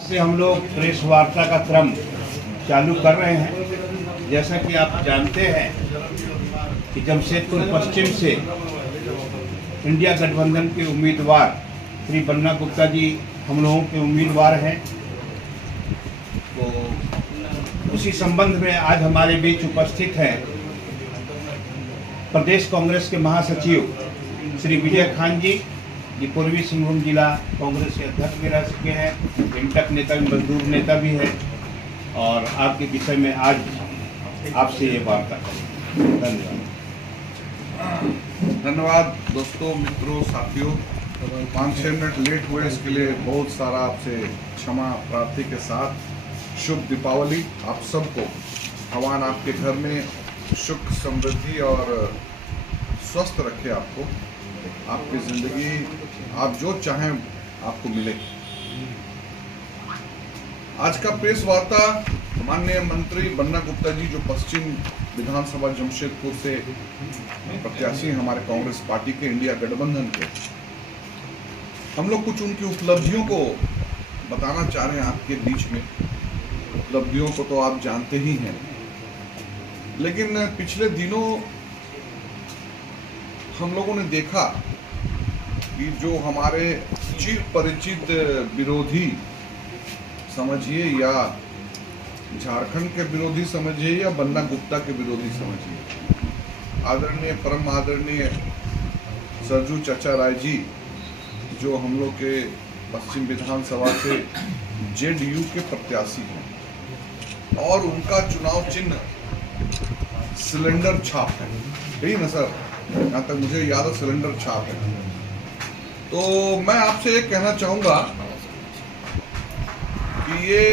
से हम लोग प्रेस वार्ता का क्रम चालू कर रहे हैं। जैसा कि आप जानते हैं कि जमशेदपुर पश्चिम से इंडिया गठबंधन के उम्मीदवार श्री बन्ना गुप्ता जी हम लोगों के उम्मीदवार हैं। तो उसी संबंध में आज हमारे बीच उपस्थित हैं प्रदेश कांग्रेस के महासचिव श्री विजय खान जी। ये पूर्वी सिंहभूम जिला कांग्रेस के अध्यक्ष भी रह चुके हैं, इंटक नेता मजदूर नेता भी है, और आपके विषय में आज आपसे ये वार्ता करें। धन्यवाद। धन्यवाद दोस्तों, मित्रों, साथियों। 5-6 मिनट लेट हुए इसके लिए बहुत सारा आपसे क्षमा प्रार्थी के साथ शुभ दीपावली आप सबको। भगवान आपके घर में सुख समृद्धि और स्वस्थ रखे आपको, आपकी ज़िंदगी आप जो चाहें आपको मिले। आज का प्रेस वार्ता माननीय मंत्री बन्ना गुप्ता जी जो पश्चिम विधानसभा जमशेदपुर से प्रत्याशी हमारे कांग्रेस पार्टी के इंडिया गठबंधन के, हम लोग कुछ उनकी उपलब्धियों को बताना चाह रहे हैं आपके बीच में। उपलब्धियों को तो आप जानते ही हैं, लेकिन पिछले दिनों हम लोगों ने देखा कि जो हमारे चिर परिचित विरोधी समझिए या झारखंड के विरोधी समझिए या बन्ना गुप्ता के विरोधी समझिए, आदरणीय परम आदरणीय सरजू चचा राय जी जो हम लोग के पश्चिम विधानसभा से जेडीयू के प्रत्याशी हैं और उनका चुनाव चिन्ह सिलेंडर छाप है। यही ना सर, यहाँ तक मुझे याद है सिलेंडर छाप है। तो मैं आपसे ये कहना चाहूँगा कि ये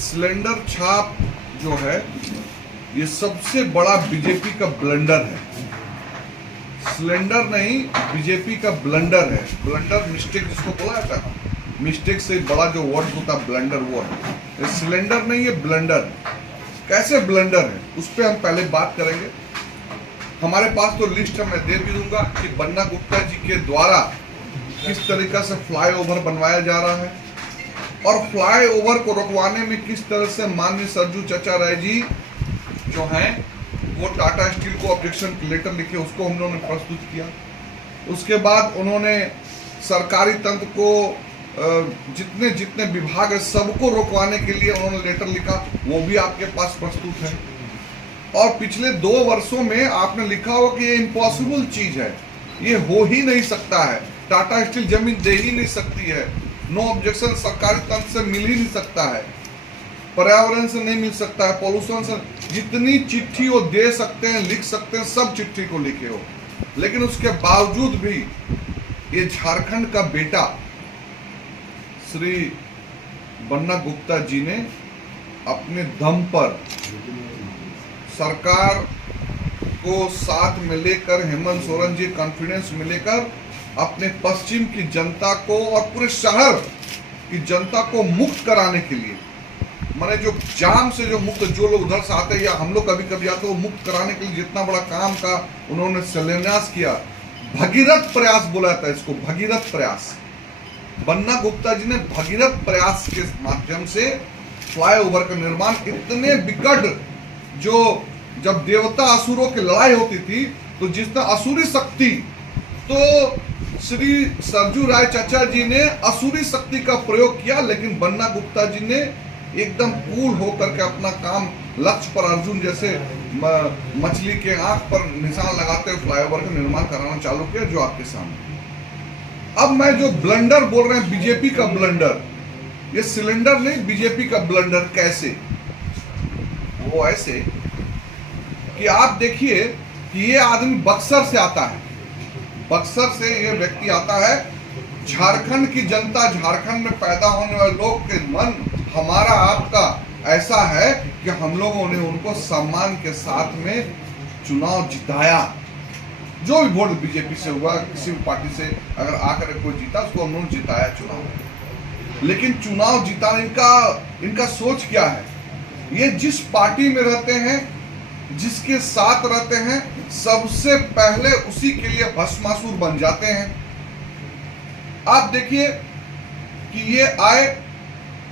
सिलेंडर छाप जो है ये सबसे बड़ा बीजेपी का ब्लंडर है। सिलेंडर नहीं, बीजेपी का ब्लंडर है। ब्लंडर मिस्टेक जिसको बोला जाता है, मिस्टेक से बड़ा जो वर्ड होता है ब्लंडर, वो है। ये सिलेंडर नहीं, ये ब्लंडर है। कैसे ब्लंडर है उस पर हम पहले बात करेंगे। हमारे पास तो लिस्ट है, मैं दे भी दूंगा कि बन्ना गुप्ता जी के द्वारा किस तरीके से फ्लाईओवर बनवाया जा रहा है और फ्लाईओवर को रुकवाने में किस तरह से माननीय सरजू चचा राय जी जो हैं वो टाटा स्टील को ऑब्जेक्शन लेटर लिखे, उसको हम लोगों ने प्रस्तुत किया। उसके बाद उन्होंने सरकारी तंत्र को जितने जितने विभाग है सबको रोकवाने के लिए उन्होंने लेटर लिखा, वो भी आपके पास प्रस्तुत है। और पिछले 2 वर्षों में आपने लिखा हो कि ये इम्पॉसिबल चीज है, ये हो ही नहीं सकता है, टाटा स्टील जमीन दे ही नहीं सकती है, नो ऑब्जेक्शन सरकारी तंत्र से मिल ही नहीं सकता है, पर्यावरण से नहीं मिल सकता है, पॉल्यूशन से, जितनी चिट्ठी वो दे सकते हैं लिख सकते हैं सब चिट्ठी को लिखे हो। लेकिन उसके बावजूद भी ये झारखंड का बेटा श्री बन्ना गुप्ता जी ने अपने दम पर सरकार को साथ में लेकर, हेमंत सोरेन जी कॉन्फिडेंस में लेकर अपने पश्चिम की जनता को और पूरे शहर की जनता को मुक्त कराने के लिए, माने जो जाम से जो मुक्त, जो लोग उधर से आते हैं या हम लोग कभी कभी आते हैं, वो मुक्त कराने के लिए जितना बड़ा काम का उन्होंने शिलान्यास किया, भगीरथ प्रयास बोला जाता है इसको, भगीरथ प्रयास। बन्ना गुप्ता जी ने भगीरथ प्रयास के माध्यम से फ्लाईओवर का निर्माण, इतने विकट, जो जब देवता असुरों की लड़ाई होती थी तो जितना असुरी शक्ति, तो श्री सरजू राय चचा जी ने असुरी शक्ति का प्रयोग किया, लेकिन बन्ना गुप्ता जी ने एकदम कूल होकर के अपना काम लक्ष्य पर अर्जुन जैसे मछली के आंख पर निशान लगाते हुए फ्लाईओवर का निर्माण कराना चालू किया, जो आपके सामने। अब मैं जो ब्लंडर बोल रहे हैं बीजेपी का ब्लंडर, ये सिलेंडर नहीं, बीजेपी का ब्लंडर। कैसे? वो ऐसे कि आप देखिए कि ये आदमी बक्सर से आता है, बक्सर से ये व्यक्ति आता है। झारखंड की जनता, झारखंड में पैदा होने वाले लोग के मन, हमारा आपका ऐसा है कि हम लोगों ने उनको सम्मान के साथ में चुनाव जिताया। जो भी वोट बीजेपी से हुआ, किसी भी पार्टी से अगर आकर कोई जीता, उसको हम लोगों ने जिताया चुनाव। लेकिन चुनाव जिताने इनका सोच क्या है? ये जिस पार्टी में रहते हैं, जिसके साथ रहते हैं, सबसे पहले उसी के लिए भस्मासुर बन जाते हैं। आप देखिए कि ये आए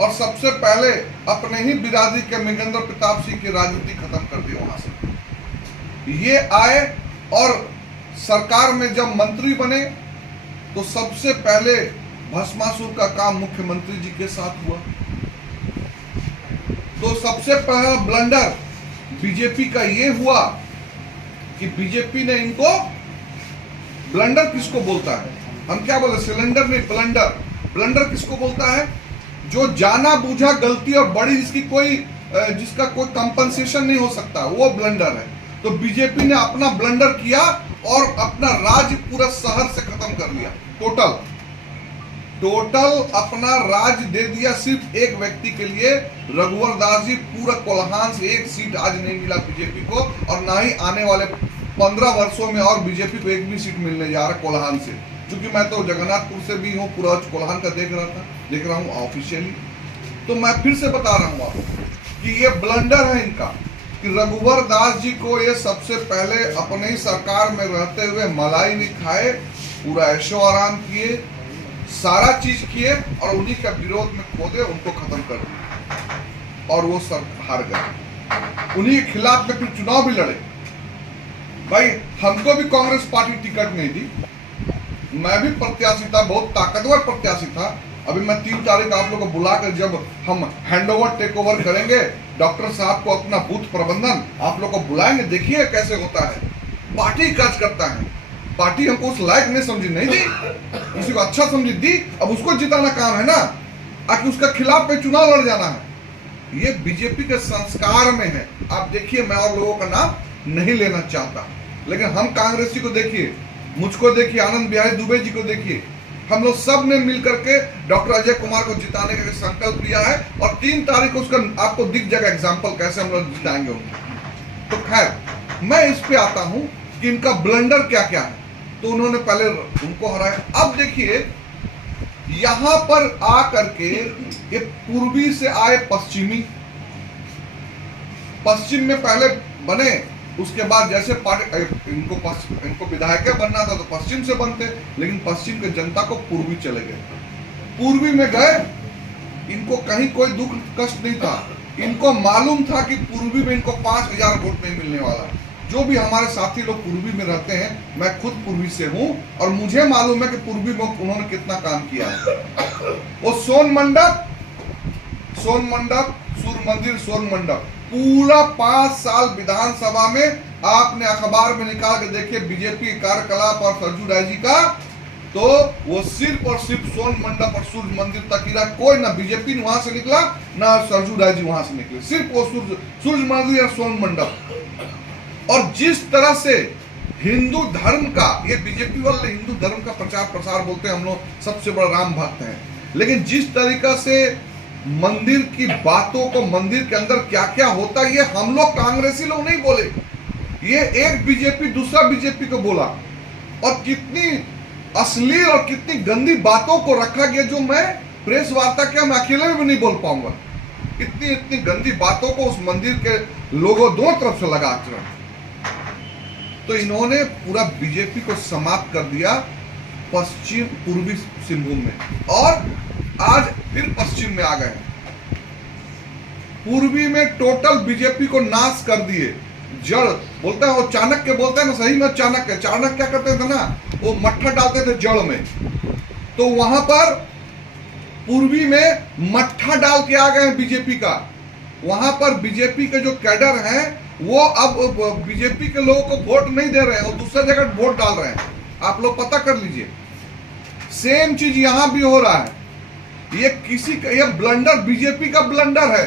और सबसे पहले अपने ही बिरादरी के मृगेंद्र प्रताप सिंह की राजनीति खत्म कर दी वहां से। ये आए और सरकार में जब मंत्री बने तो सबसे पहले भस्मासुर का काम मुख्यमंत्री जी के साथ हुआ। तो सबसे पहला ब्लंडर बीजेपी का ये हुआ कि बीजेपी ने इनको, ब्लंडर किसको बोलता है, हम क्या बोले, सिलेंडर नहीं, ब्लंडर। ब्लंडर किसको बोलता है? जो जाना बूझा गलती और बड़ी जिसका कोई कंपनसेशन नहीं हो सकता, वो ब्लंडर है। तो बीजेपी ने अपना ब्लंडर किया और अपना राज पूरा शहर से खत्म कर लिया। टोटल अपना राज दे दिया सिर्फ एक व्यक्ति के लिए, रघुवर दास जी। पूरा कोल्हान से एक सीट आज नहीं मिला बीजेपी को, और ना ही आने वाले 15 वर्षों में और बीजेपी को एक भी सीट मिलने जा रहा कोल्हान से। क्योंकि मैं तो जगन्नाथपुर से भी हूँ, पूरा कोल्हान का देख रहा हूँ ऑफिशियली। तो मैं फिर से बता रहा हूँ आपको कि ये ब्लंडर है इनका, कि रघुवर दास जी को ये सबसे पहले अपने ही सरकार में रहते हुए मलाई नहीं खाए, पूरा ऐशो आराम किए, सारा चीज किए, और उन्हीं के विरोध में खोदे, उनको खत्म कर दिया और वो सब हार गए। उन्हीं के खिलाफ में फिर चुनाव भी लड़े। भाई हमको भी कांग्रेस पार्टी टिकट नहीं दी, मैं भी प्रत्याशी था, बहुत ताकतवर प्रत्याशी था। अभी मैं 3 तारीख आप लोगों को बुलाकर जब हम हैंडओवर टेक ओवर करेंगे, डॉक्टर साहब को अपना बूथ प्रबंधन आप लोग को बुलाएंगे, देखिए कैसे होता है। पार्टी काज करता है, पार्टी हमको उस लायक नहीं समझी, नहीं दी, किसी को अच्छा समझी दी। अब उसको जिताना काम है ना, आखिर उसका खिलाफ में चुनाव लड़ जाना है। ये बीजेपी के संस्कार में है। आप देखिए, मैं और लोगों का नाम नहीं लेना चाहता, लेकिन हम कांग्रेसी को देखिए, मुझको देखिए, आनंद बिहारी दुबे जी को देखिए, हम लोग सब ने मिलकर के डॉक्टर अजय कुमार को जिताने का संकल्प लिया है, और 3 तारीख को उसका आपको दिख जाएगा एग्जाम्पल कैसे हम लोग जिताएंगे उनको। तो खैर, मैं इस पे आता हूं कि इनका ब्लंडर क्या क्या है। तो उन्होंने पहले उनको हराया। अब देखिए यहां पर आकर के ये पूर्वी से आए पश्चिमी, पश्चिम में पहले बने, उसके बाद जैसे पार्टी इनको विधायक बनना था तो पश्चिम से बनते, लेकिन पश्चिम के जनता को पूर्वी चले गए। पूर्वी में गए, इनको कहीं कोई दुख कष्ट नहीं था। इनको मालूम था कि पूर्वी में इनको 5000 वोट नहीं मिलने वाला। जो भी हमारे साथी लोग पूर्वी में रहते हैं, मैं खुद पूर्वी से हूं और मुझे मालूम है कि पूर्वी में उन्होंने कितना काम किया है। वो सोन मंडप, सूर्य मंदिर, सोन मंडप, पूरा 5 साल विधानसभा में आपने अखबार में निकाल के देखिए बीजेपी कार्यकलाप और सरजू राय जी का, तो वो सिर्फ और सिर्फ सोन मंडप और सूर्य मंदिर तक ही रहा। कोई ना बीजेपी वहां से निकला, ना सरजू राय जी वहां से निकले, सिर्फ वो सूर्य मंदिर और सोन मंडप। और जिस तरह से हिंदू धर्म का, ये बीजेपी वाले हिंदू धर्म का प्रचार प्रसार बोलते हैं, हम लोग सबसे बड़ा राम भक्त हैं, लेकिन जिस तरीका से मंदिर की बातों को, मंदिर के अंदर क्या क्या होता है, ये हम लोग कांग्रेसी लोग नहीं बोले, ये एक बीजेपी दूसरा बीजेपी को बोला। और कितनी अश्लील और कितनी गंदी बातों को रखा गया, जो मैं प्रेस वार्ता किया, मैं अकेले में भी नहीं बोल पाऊंगा। इतनी गंदी बातों को उस मंदिर के लोगों दोनों तरफ से लगा कर, तो इन्होंने पूरा बीजेपी को समाप्त कर दिया पश्चिम पूर्वी सिंहभूम में, और आज फिर पश्चिम में आ गए। पूर्वी में टोटल बीजेपी को नाश कर दिए, जड़ बोलते हैं, वो चाणक्य बोलते हैं ना, सही में चाणक्य क्या करते थे ना, वो मट्ठा डालते थे जड़ में। तो वहां पर पूर्वी में मट्ठा डाल के आ गए हैं बीजेपी का। वहां पर बीजेपी के जो कैडर हैं वो अब बीजेपी के लोगों को वोट नहीं दे रहे हैं, वो दूसरा जगह वोट डाल रहे हैं। आप लोग पता कर लीजिए, सेम चीज यहां भी हो रहा है। ये ब्लंडर बीजेपी का ब्लंडर है,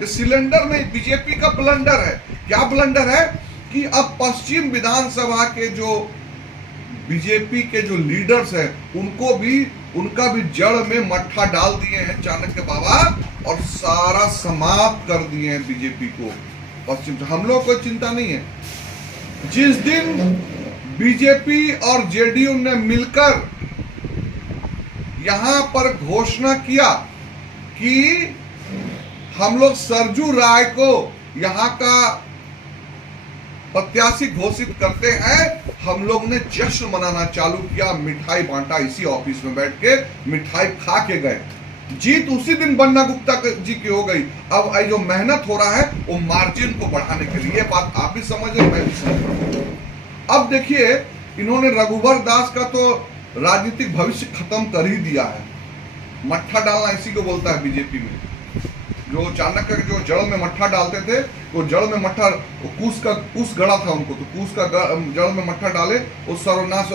ये सिलेंडर नहीं, बीजेपी का ब्लंडर है। क्या ब्लंडर है कि अब पश्चिम विधानसभा के जो बीजेपी के जो लीडर्स हैं, उनका भी जड़ में मट्ठा डाल दिए हैं चाणक्य बाबा, और सारा समाप्त कर दिए हैं बीजेपी को पश्चिम से। हम लोग को चिंता नहीं है। जिस दिन बीजेपी और जेडीयू ने मिलकर यहां पर घोषणा किया कि हम लोग सरजू राय को यहां का प्रत्याशी घोषित करते हैं, हम लोग ने जश्न मनाना चालू किया, मिठाई बांटा, इसी ऑफिस में बैठ के मिठाई खा के गए। जीत उसी दिन बन्ना गुप्ता जी की हो गई। अब जो मेहनत हो रहा है वो मार्जिन को बढ़ाने के लिए, बात आप भी समझ रहे, मैं भी समझ रहा हूं। अब देखिए, इन्होंने रघुवर दास का तो राजनीतिक भविष्य खत्म कर ही दिया है। मट्ठा डालना इसी को बोलता है बीजेपी में। जो चाणक्य जो जड़ में मट्ठा डालते थे, वो जड़ में मट्ठा, कूस गड़ा था उनको, तो कूस का जड़ में मट्ठा डाले, वो सर्वनाश,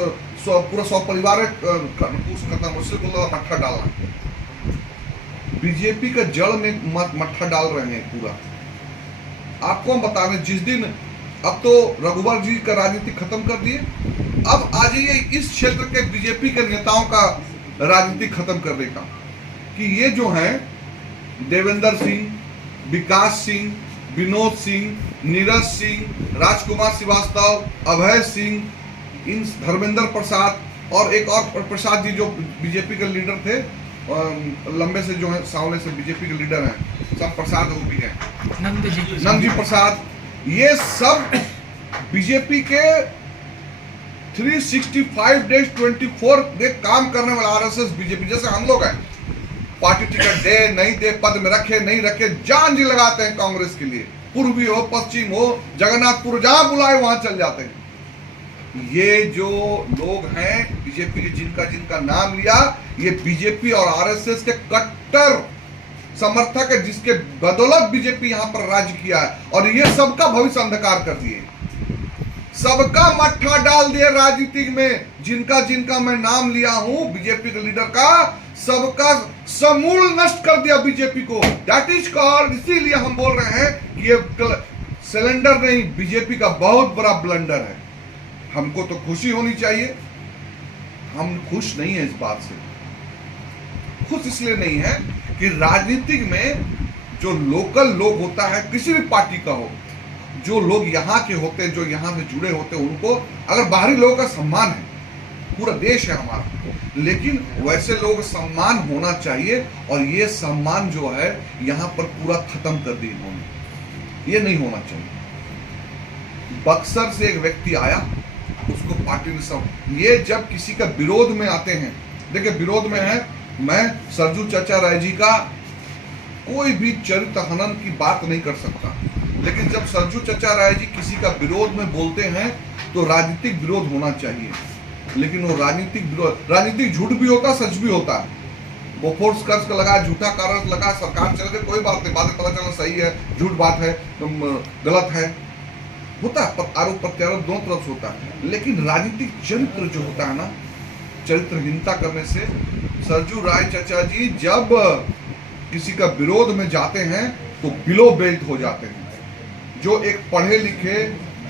पूरा 100 परिवार कूस खत्म, उससे बोला मट्ठा डालना। बीजेपी का जड़ में मट्ठा डाल रहे हैं पूरा। आपको हम बता रहे, जिस दिन, अब तो रघुवर जी का राजनीति खत्म कर दिए, अब आ जाइए इस क्षेत्र के बीजेपी के नेताओं का राजनीति खत्म करने का, कि ये जो हैं देवेंद्र सिंह, विकास सिंह, विनोद सिंह, नीरज सिंह, राजकुमार श्रीवास्तव, अभय सिंह, इन धर्मेंद्र प्रसाद और एक और प्रसाद जी जो बीजेपी के लीडर थे, लंबे से जो है सावले से बीजेपी के लीडर हैं, सब प्रसाद वो भी हैं, नंद जी प्रसाद, ये सब बीजेपी के 365 डेज 24 डे काम करने वाला आरएसएस बीजेपी, जैसे हम लोग हैं, पार्टी टिकट दे नहीं दे, पद में रखे नहीं रखे, जान जी लगाते हैं कांग्रेस के लिए, पूर्वी हो पश्चिम हो, जगन्नाथपुर, जहां बुलाए वहां चल जाते हैं। ये जो लोग हैं बीजेपी के, जिनका नाम लिया, ये बीजेपी और आरएसएस के कट्टर समर्थक है, जिसके बदौलत बीजेपी यहां पर राज्य किया है, और ये सबका भविष्य अंधकार कर दिए, सबका मट्ठा डाल दिए राजनीति में। जिनका मैं नाम लिया हूं बीजेपी के लीडर का, सबका समूल नष्ट कर दिया बीजेपी को। दैट इज कॉल्ड, इसीलिए हम बोल रहे हैं कि ये सिलेंडर नहीं, बीजेपी का बहुत बड़ा ब्लंडर है। हमको तो खुशी होनी चाहिए, हम खुश नहीं है इस बात से। खुश इसलिए नहीं है कि राजनीतिक में जो लोकल लोग होता है, किसी भी पार्टी का हो, जो लोग यहाँ के होते हैं, जो यहाँ से जुड़े होते हैं, उनको, अगर बाहरी लोगों का सम्मान है, पूरा देश है हमारा, लेकिन वैसे लोग सम्मान होना चाहिए, और ये सम्मान जो है यहाँ पर पूरा खत्म कर दिए इन्होंने, ये नहीं होना चाहिए। बक्सर से एक व्यक्ति आया, उसको पार्टी ने सब, ये जब किसी का विरोध में आते हैं, देखिए विरोध में है, मैं सरजू चाचा राय जी का कोई भी चरित्र हनन की बात नहीं कर सकता, लेकिन जब सरजू चाचा राय जी किसी का विरोध में बोलते हैं तो राजनीतिक विरोध होना चाहिए, लेकिन वो राजनीतिक विरोध, राजनीतिक झूठ भी होता, सच भी होता है। वो फोर्स कर्ज का लगा, झूठा कारण लगा, सरकार चल गई, कोई बात नहीं, बाद में पता चला सही है, झूठ बात है, गलत है, होता है, आरोप प्रत्यारोप दोनों तरफ से होता है। लेकिन राजनीतिक चरित्र जो होता है ना, चरित्रहीनता करने से, सरजू राय चाचा जी जब किसी का विरोध में जाते हैं तो बिलो बेल्ट हो जाते हैं। जो एक पढ़े लिखे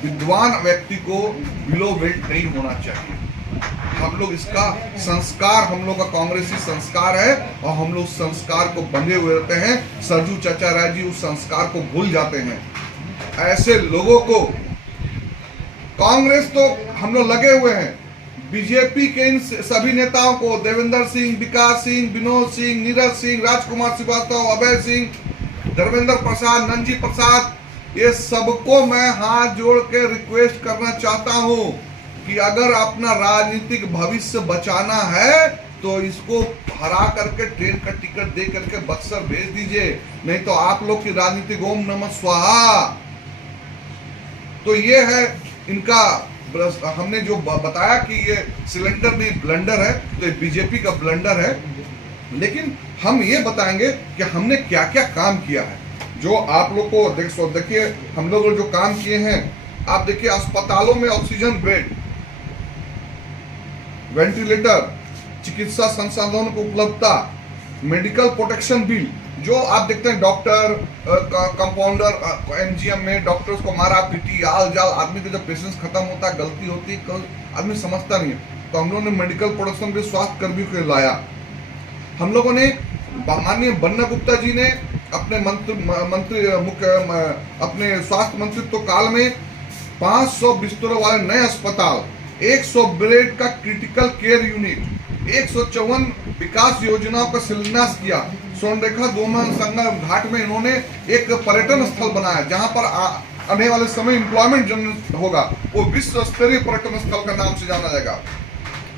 विद्वान व्यक्ति को बिलो बेल्ट नहीं होना चाहिए। हम लोग इसका संस्कार, हम लोग का कांग्रेसी संस्कार है, और हम लोग संस्कार को बंधे हुए रहते हैं। सरजू चाचा राय जी उस संस्कार को भूल जाते हैं। ऐसे लोगों को, कांग्रेस तो हम लोग लगे हुए हैं, बीजेपी के इन सभी नेताओं को, देवेंद्र सिंह, विकास सिंह, विनोद सिंह, नीरज सिंह, राजकुमार श्रीवास्तव, अभय सिंह, धर्मेंद्र प्रसाद, नंद जी प्रसाद, ये सबको मैं हाथ जोड़ के रिक्वेस्ट करना चाहता हूं कि अगर अपना राजनीतिक भविष्य बचाना है तो इसको हरा करके ट्रेन का टिकट दे करके बक्सर भेज दीजिए, नहीं तो आप लोग की राजनीतिक ओम नमः स्वाहा। तो ये है इनका, हमने जो बताया कि ये सिलेंडर नहीं ब्लंडर है, तो ये बीजेपी का ब्लंडर है। लेकिन हम ये बताएंगे कि हमने क्या क्या काम किया है, जो आप लोग को देखिए, हम लोग जो काम किए हैं, आप देखिए अस्पतालों में ऑक्सीजन बेड, वेंटिलेटर, चिकित्सा संसाधनों की उपलब्धता, मेडिकल प्रोटेक्शन बिल, जो आप देखते हैं डॉक्टर, कंपाउंडर, एमजीएम में डॉक्टर्स को मारा पीटी, आल जाल, आदमी का जब पेशेंस खत्म होता है, गलती होती है, आदमी समझता नहीं है, तो हम लोगों ने मेडिकल प्रोटेक्शन बिल स्वास्थ्य कर्मियों को लाया। हम लोगों ने, माननीय बन्ना गुप्ता जी ने अपने अपने स्वास्थ्य मंत्रित्व काल में 500 बिस्तरों वाले नए अस्पताल, 100 बेड का क्रिटिकल केयर यूनिट, 154 विकास योजनाओं का शिलान्यास किया। स्वर्णरेखा दोमन संगम घाट में इन्होंने एक पर्यटन स्थल बनाया, जहां पर आने वाले समय एम्प्लॉयमेंट जनरेट होगा, वो विश्व स्तरीय पर्यटन स्थल का नाम से जाना जाएगा।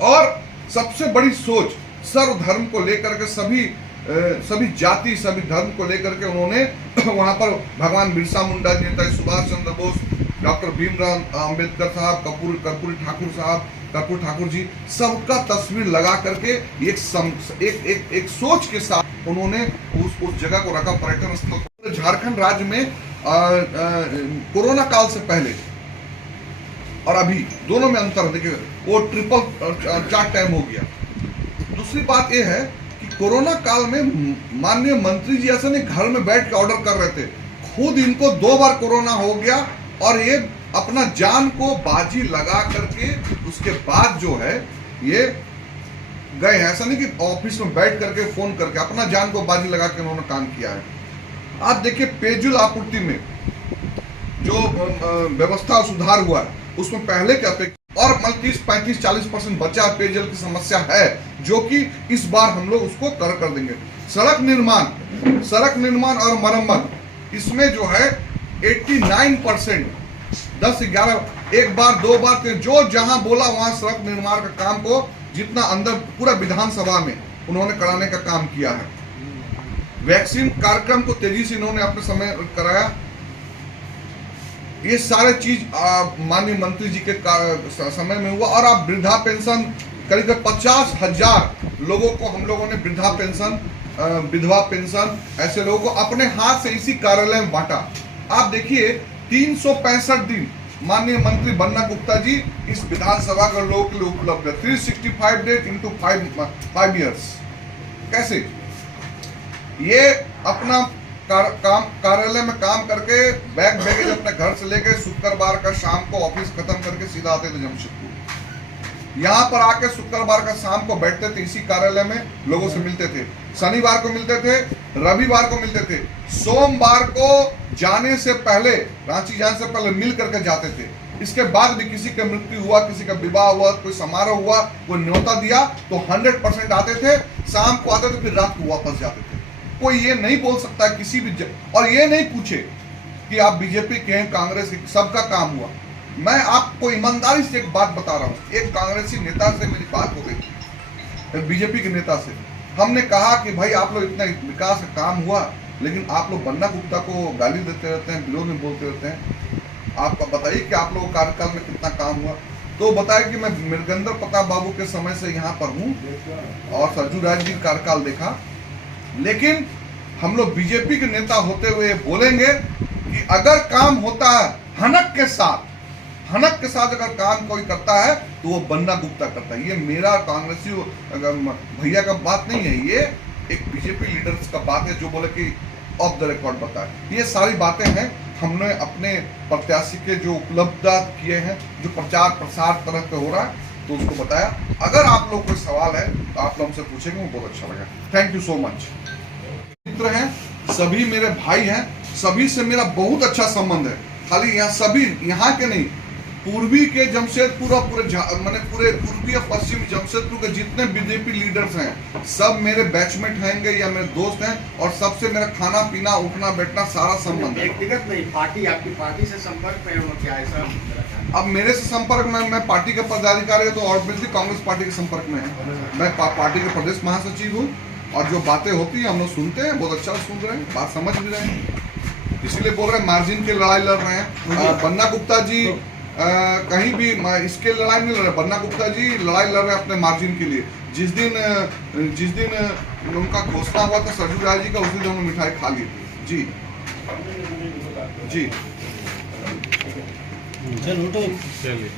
और सबसे बड़ी सोच, सर्वधर्म को लेकर के सभी सभी जाति सभी धर्म को लेकर के उन्होंने वहां पर भगवान बिरसा मुंडा जी, नेताजी सुभाष चंद्र बोस, डॉक्टर भीमराव अंबेडकर साहब, कर्पूरी ठाकुर साहब, कर्पूर ठाकुर जी, सबका तस्वीर लगा करके एक सोच के साथ उन्होंने उस जगह को रखा पर्यटन स्थल। झारखंड राज्य में कोरोना काल से पहले और अभी दोनों में अंतर देखिए, वो ट्रिपल चार्ट टाइम हो गया। दूसरी बात यह है कि कोरोना काल में माननीय मंत्री जी ऐसा नहीं घर में बैठ के ऑर्डर कर रहे थे, खुद इनको 2 बार कोरोना हो गया और ये अपना जान को बाजी लगा करके उसके बाद जो है ये गए हैं। ऐसा नहीं कि ऑफिस में बैठ करके फोन करके, अपना जान को बाजी लगा के उन्होंने काम किया है। आप देखिए पेयजल आपूर्ति में जो व्यवस्था सुधार हुआ है उसमें पहले के अपेक्षा और 30-35-40% बचा पेयजल की समस्या है, जो कि इस बार हम लोग उसको कर देंगे। सड़क निर्माण और मरम्मत, इसमें जो है 89% 10-11 एक बार 2 बार जो जहां बोला वहां सड़क निर्माण का काम को जितना अंदर पूरा विधानसभा में उन्होंने कराने का काम किया है। वैक्सीन कार्यक्रम को तेजी से इन्होंने अपने समय कराया। ये सारे चीज माननीय मंत्री जी के समय में हुआ। और आप वृद्धा पेंशन करीब 50,000 लोगों को हम लोगों ने वृद्धा पेंशन, विधवा पेंशन, ऐसे लोगों को अपने हाथ से इसी कार्यालय में बांटा। आप देखिए 365 दिन माननीय मंत्री बन्ना गुप्ता जी इस विधानसभा के लोगों के लिए उपलब्ध है। 365 डेज इंटू 5 ईयर्स। कैसे ये अपना कार्यालय में काम करके बैगेज अपने घर से लेके शुक्रवार का शाम को ऑफिस खत्म करके सीधा आते थे जमशेदपुर। यहाँ पर आके शुक्रवार का शाम को बैठते थे, इसी कार्यालय में लोगों से मिलते थे। शनिवार को मिलते थे, रविवार को मिलते थे, सोमवार को जाने से पहले, रांची जाने से पहले मिल करके जाते थे। इसके बाद भी किसी का मृत्यु हुआ, किसी का विवाह हुआ, कोई समारोह हुआ, कोई न्योता दिया तो 100% आते थे, शाम को आते थे, फिर रात को वापस जाते थे। कोई ये नहीं बोल सकता किसी भी और ये नहीं पूछे कि आप बीजेपी के हैं, कांग्रेस के, सबका काम हुआ। मैं आपको ईमानदारी से एक बात बता रहा हूं। एक कांग्रेसी नेता से मेरी बात हो गई थी, बीजेपी के नेता से। हमने कहा कि भाई आप लोग इतना विकास का काम हुआ, लेकिन आप लोग बन्ना गुप्ता को गाली देते रहते हैं, विरोध में बोलते रहते हैं। आपका बताइए कि आप लोगों कार्यकाल में कितना काम हुआ। तो बताया कि मैं मृगेंद्र प्रताप बाबू के समय से यहाँ पर हूँ और सरजू राय जी कार्यकाल देखा, लेकिन हम लोग बीजेपी के नेता होते हुए बोलेंगे कि अगर काम होता है हनक के साथ अगर काम कोई करता है तो वो बन्ना गुप्ता करता है। ये मेरा कांग्रेसी भैया का बात नहीं है, ये एक बीजेपी लीडर्स का बात है जो बोले कि ऑफ द रिकॉर्ड बताए। ये सारी बातें हैं हमने अपने प्रत्याशी के जो उपलब्धता किए हैं, जो प्रचार प्रसार तरह पे हो रहा है, तो उसको बताया। अगर आप लोग कोई सवाल है तो आप लोग हमसे पूछेंगे, वो बहुत अच्छा लगा। Thank you so much. मित्र हैं, सभी मेरे भाई हैं, सभी से मेरा बहुत अच्छा संबंध है। खाली यहाँ सभी यहाँ के नहीं, पूर्वी के जमशेदपुर और पूरे पूर्वी और पश्चिमी जमशेदपुर के जितने बीजेपी लीडर्स हैं सब मेरे बैचमेट हैंगे या मेरे दोस्त हैं, और सबसे मेरा खाना पीना उठना बैठना सारा संबंध है। व्यक्तिगत नहीं, पार्टी, आपकी पार्टी से संपर्क में हो क्या ऐसा? अब मेरे से संपर्क में, मैं पार्टी के पदाधिकारी तो ऑब्वियसली कांग्रेस पार्टी के संपर्क में है। मैं पार्टी के प्रदेश महासचिव हूँ और जो बातें होती हैं हम लोग सुनते हैं, बहुत अच्छा सुन रहे हैं, बात समझ भी रहे हैं, इसलिए बोल रहे हैं मार्जिन की लड़ाई लड़ रहे हैं। बन्ना गुप्ता जी कहीं भी इसके लड़ाई नहीं लड़ रहे, बन्ना गुप्ता जी लड़ाई लड़ रहे हैं अपने मार्जिन के लिए। जिस दिन उनका घोषणा हुआ था सरजू राय जी का, उस दिन उन्होंने मिठाई खा ली थी। जी जी, चलो चलिए।